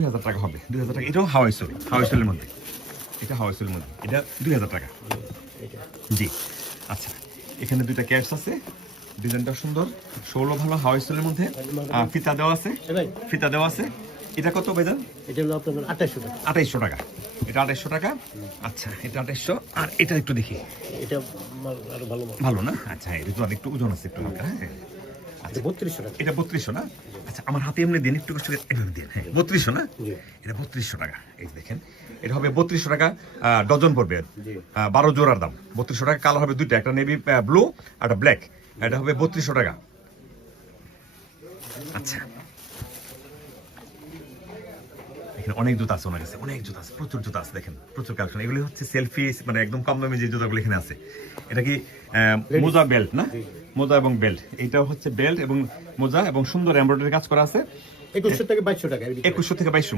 2000 টাকা হবে, 2000 টাকা। এটাও হাওয়াই সোল, হাওয়াই সোলের মধ্যে, এটা হাওয়াই সোলের মধ্যে, এটা 2000 টাকা। জি আচ্ছা, এখানে দুইটা ক্যাটস আছে, ডিজাইনটা সুন্দর, শোলও ভালো, হাওয়াই সোলের মধ্যে, ফিতা দেওয়া আছে, ফিতা দেওয়া আছে। এটা কত ভাইজান? এটা হলো আপনার 2800 টাকা। 2800 টাকা, এটা 2800 টাকা। আচ্ছা, এটা 2800। আর এটা একটু দেখি, এটা আরো ভালো মাল। ভালো না? আচ্ছা, এটা তো একটু ওজন আছে, একটু হালকা। হ্যাঁ আচ্ছা, 3200 টাকা। এটা 3200 না? আচ্ছা, আমার হাতে এমনি দিন, একটু কষ্ট করে এভাবে দিন। হ্যাঁ, 3200 না? জি। এটা 3200 টাকা। এই যে দেখেন, এটা হবে 3200 টাকা, ডজন পড়বে। জি। 12 জোড়ার দাম 3200 টাকা। কালার হবে দুইটা, একটা নেভি ব্লু আর একটা ব্ল্যাক। এটা হবে 3200 টাকা। আচ্ছা, এখানে অনেক জুতা আছে ওনার কাছে, অনেক জুতা আছে, প্রচুর জুতা আছে। দেখেন, প্রচুর কালেকশন। এগুলি হচ্ছে সেলফি, মানে একদম কম দামে যে জুতাগুলো এখানে আছে। এটা কি মোজা বেল্ট না? মোজা এবং বেল্ট, এইটাও হচ্ছে বেল্ট এবং মোজা, এবং সুন্দর এমব্রয়ডারি কাজ করা আছে। 2100 থেকে 2200 টাকা। 2100 থেকে 2200।